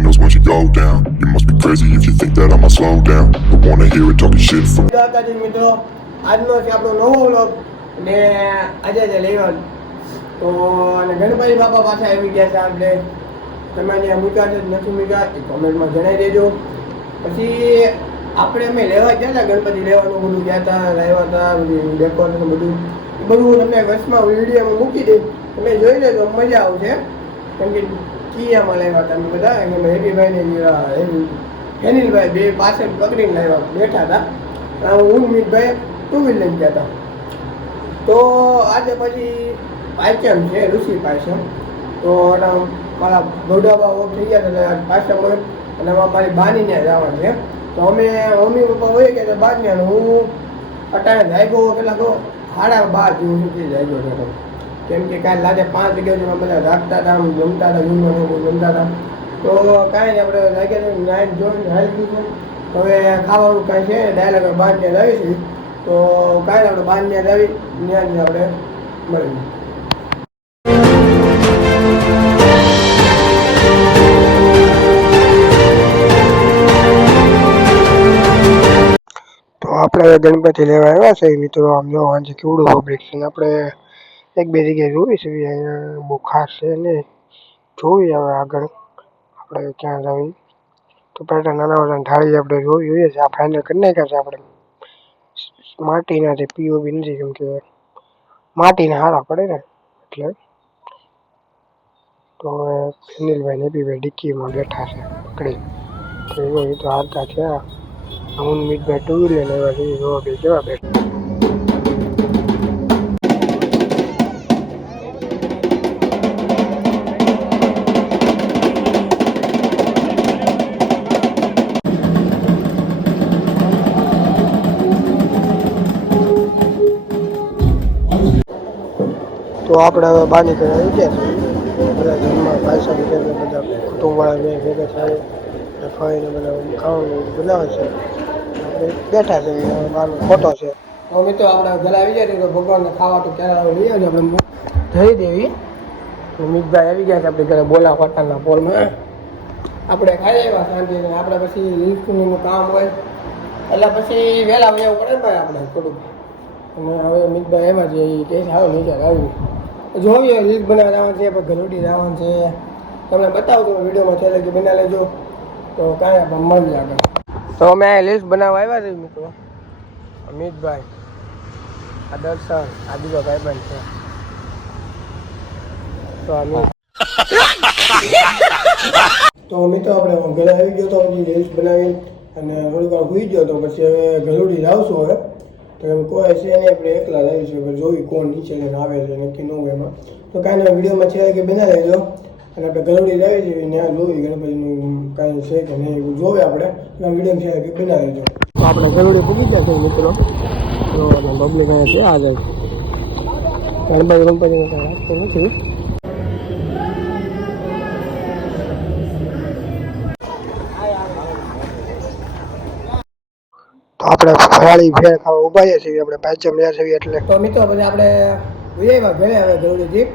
windows once you go down. You must be crazy if you think that I'ma slow down. I wanna hear it talking shit from મિત્રો, આજનો છે આપણો નવો vlog ને આજે છે લેવન તો, અને ગણપતિ બાપા પાછા આવી ગયા છે આપણે. તમે અહીંયા મૂક્યા છે, નથી મૂક્યા, એ કોમેન્ટમાં જણાવી દેજો. પછી, આપણે અમે લેવા ગયા હતા, ગણપતિ લેવાનું બધું ગયા હતા, લાવ્યા હતા, બધું ડેકોરેશન બધું. બધું તમને વર્ષમાં વિડીયોમાં મૂકી દઈ તમે જોઈ લેજો, મજા આવશે. કેમ કે કિયામાં લાવ્યા હતા બધા? એમ હેપીભાઈ ને હેનિલભાઈ બે પાછળ પકડીને લાવ્યા બેઠા હતા. હું, મીતભાઈ ટુ વ્હીલ લઈને ગયા હતા. તો આજે પછી પાયચમ છે, ઋષિ પાયચમ. તો મારા ગોડાબા ઓફ થઈ ગયા હતા પાછળ મળે. અને મારી બાની ત્યાં જવાનું છે. તો અમે મમ્મી, પપ્પા હોય કે બાની બાર ને હું અટાણે જાગ્યો કેટલા કહો સાડા બાર જેવું સુધી જાગ્યો હતો કેમ કે કાલે રાતે પાંચ વાગ્યા બધા રાખતા હતા જમતા હતા જમવાનું જમતા હતા. તો કાંઈ નહીં, આપણે લાગે છે નાઇટ જોઈને હાલી છે હવે ખાવાનું કાંઈ છે ડાયરેક્ટ બાર ત્યાં લાવીશું તો કાંઈ આપણે બાર ત્યાં લાવી, ત્યાં આપણે મળીએ તો આપણે ગણપતિ લેવા આવ્યા છે, મિત્રો, આમ જો આજે કેવડું પબ્લિક છે આપણે એક બે જગ્યાએ જોઈ છે અહીંયા બહુ ખાસ છે ને. જોઈએ હવે આગળ. આપણે ક્યાં જવી? તો પેટા નાના નાના ઢાળી આપણે જોઈ, જોઈએ છે. આ ફાઇનલ કરી નાખ્યા છે આપણે. માટીના છે પીઓબી નથી કેમ કે માટીના હારા પડે ને, એટલે. તો સુનિલભાઈ ને ભાઈ ડિક્કીમાં બેઠા છે, પકડી. તો એ તો હારતા છે હું મિતભાઈ ટુ વ્હીલર લેવા જોઈએ જોવા બે કેવા બેઠા. આપણે હવે બહાર નીકળ્યા આવી છીએ. બધા જમવા પૈસા બીજા બધા કુટુંબવાળા મેં ભેગા થાય. ફાઈને બધા ખાવાનું બનાવે છે. આપણે બેઠા છે બહારનો ફોટો છે. તો મિત્રો આપણે ઘરે આવી જાય તો ભગવાનને ખાવા તો ક્યારે લઈ લઈએ આપણે. જઈ દેવી. તો મિતભાઈ આવી ગયા છે આપણે ઘરે બોલા હોટલના પોલમાં. આપણે ખાઈ આવ્યા શાંતિ આપણે પછી લિસ્ટનું કામ હોય. એટલે પછી વહેલા વહેવું પડે ને ભાઈ આપણે થોડુંક. અને હવે મિતભાઈ એમાં છે કહે છે આવો નીચે આવ્યું જોઈએ લીક બનાવી જવાનું છે, પછી ગલોડી જવાનું છે. તમને બતાવજો વિડીયોમાં છે લગી બનાવી લેજો તો કાંઈ આપણે મળી લાગે તો અમે આ લિસ્ટ બનાવવા આવ્યા છે મિત્રો. અમિતભાઈ, આ દર્શન, આ બીજો ભાઈબંધ છે. તો અમિત તો મિત્રો આપણે ઘરે આવી ગયો તો પછી લિસ્ટ બનાવી અને થોડીક વાર ગયો તો પછી હવે ગલોડી લાવશું હવે. તો એમ કોઈ છે નહીં આપણે એકલા લાવી છે જોઈ કોણ નીચે લઈને આવે છે નક્કી ન હોય એમાં. તો કાંઈ નહીં વિડીયોમાં છે કે બના લેજો અને આપણે ગલોડી લાવી છે ત્યાં જોઈ ગણપતિનું કાંઈ છે કે નહીં એવું જોવે આપણે. અને વીડિયો છે કે બના લેજો તો આપણે ગરવડી પૂગી ગયા છે મિત્રો. તો પબ્લિક અહીંયા છે આ જાય ગણપતિ ગણપતિને રાખતો નથી. ફરાળી ભેળ ખાવા ઊભા છીએ, આપણે પાંચમ રહ્યા છીએ એટલે. તો મિત્રો, પછી આપણે વિજયમાં ભેળે આવે જરૂરીથી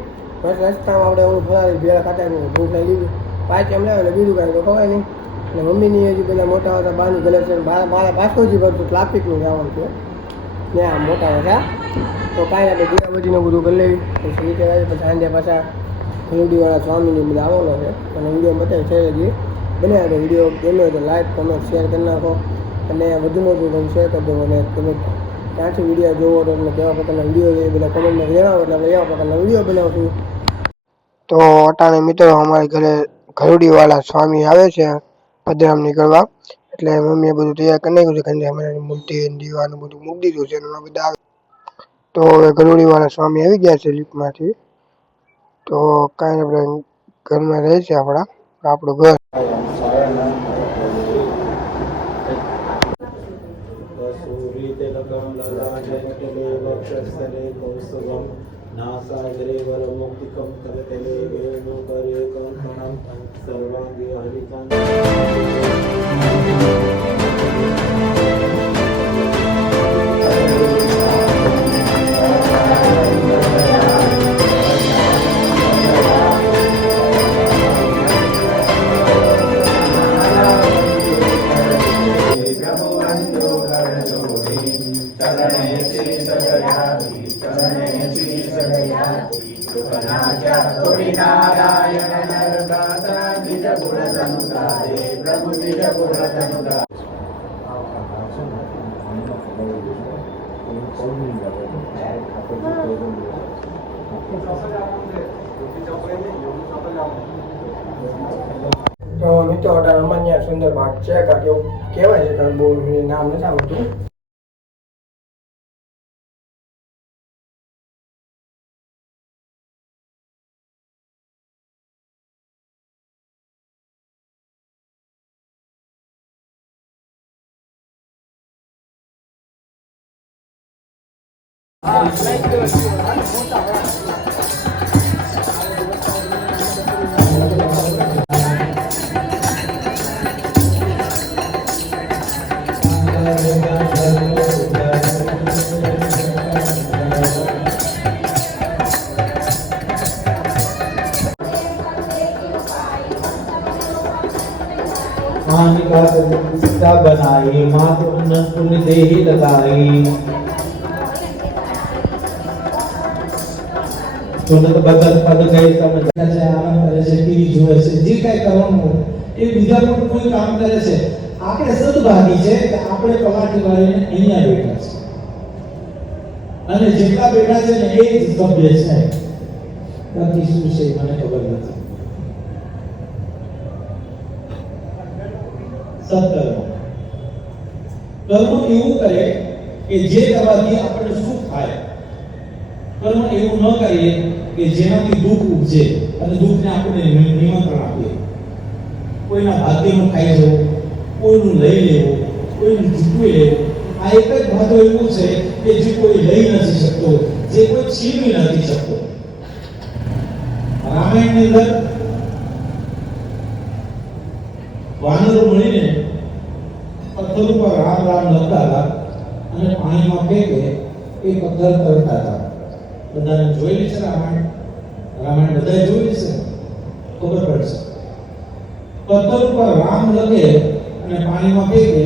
બસ રસ્તામાં આપણે ઓલું ફરાળી ભેળ ખાતા ભૂખ લઈ લીધું પાંચમ લાવે એટલે બીજું કાંઈ તો ખવાય નહીં. અને મમ્મીની હજી પેલા મોટા હતા બહારની છે મારા પાછળથી ભરતું ટ્રાફિકનું જવાનું છે. ત્યાં મોટા હતા તો કાંઈ આપણે દીવાબજીનું બધું કરી લેવી. પછી નીચે આવી પછી સાંજે પાછા ખરીદીવાળા સ્વામીની બધા આવવાના છે. અને વીડિયો બતાવી છે બને આપણે વીડિયો ગમે તો લાઈક કમેન્ટ શેર કરી નાખો. અને વધુમાં વધુ તમે શેર કરી દો અને તમે ક્યાંથી વીડિયો જોવો તો તમને કેવા પ્રકારના વીડિયો જોઈએ બધા કમેન્ટમાં જણાવો, એટલે આપણે એવા પ્રકારના વીડિયો બનાવશું? તો અટાણે મિત્રો અમારે ઘરે ઘરડીવાળા સ્વામી આવે છે પદરામ નીકળવા. એટલે મમ્મીએ બધું તૈયાર કરી નાખ્યું છે કારણ અમારે મૂર્તિ દીવાનું બધું મૂકી દીધું છે એમાં બધા આવે. તો હવે ગરુડીવાળા સ્વામી આવી ગયા છે લિફ્ટમાંથી. તો કાંઈ આપણે ઘરમાં રહે છે આપણા, આપણું ઘર. कौतिकं तगतले वेणुपरेकं कणं सर्वाङ्गे हरितं Yeah. નરદાતા નિજ ગુણ સંતારે પ્રભુ નિજ ગુણ સંતારે તો મિત્રો અઢાર અમાન્ય સુંદર ભાગ છે કારણ કે એવું કહેવાય છે કારણ બહુ મેં નામ નથી આવડતું मानिका सीता बनाई मातृ पुण्य देही लगाई। સુનત બધા ગઈ સમજ કરે છે આરામ કરે છે ટીવી જોવે છે, જે કાંઈ કરવાનું એ બીજા પણ કોઈ કામ કરે છે. આપણે સદભાગી છે કે આપણે કલાકી વાળીને અહીંયા બેઠા છે. અને જેટલા બેઠા છે ને એ જ સભ્ય છે. બાકી શું છે મને ખબર નથી. સત્કર્મ. કર્મ એવું કરે કે જે કરવાથી આપણને સુખ થાય. કર્મ એવું ન કરીએ કે જેનાથી દુઃખ ઉપજે અને દુઃખને આપણે નિમંત્રણ આપીએ કોઈના ભાગ્યનું ખાઈ જવું કોઈનું લઈ લેવું, કોઈનું જીતવી લેવું. આ એક જ મહત્વ એવું છે કે જે કોઈ લઈ નથી શકતો, જે કોઈ છીનવી નથી શકતો. રામાયણની અંદર વાનરો મળીને પથ્થર ઉપર રામ રામ લખતા હતા અને પાણીમાં ફેંકે એ પથ્થર તરતા હતા. બધાને જોયેલી છે રામાયણ? રામાયણ બધાએ જોયેલી છે? ખબર પડશે પથ્થર ઉપર રામ લખે અને પાણીમાં ફેંકે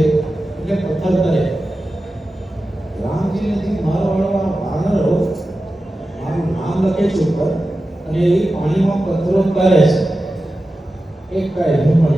એટલે પથ્થર તરે રામજી નથી મારો વાનરો મારું નામ લખે છે ઉપર અને એ પાણીમાં પથ્થરો કરે છે. એક કાંઈ હું પણ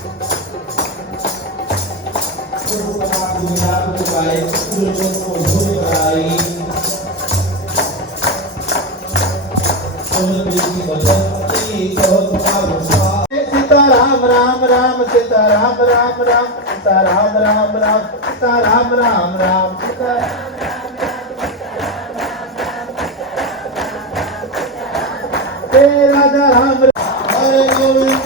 રામ રામ સીતા રામ રામ રામ સીતા રામ રામ રામ સીતા રામ રામ રામ સીતા હે રાધા રામ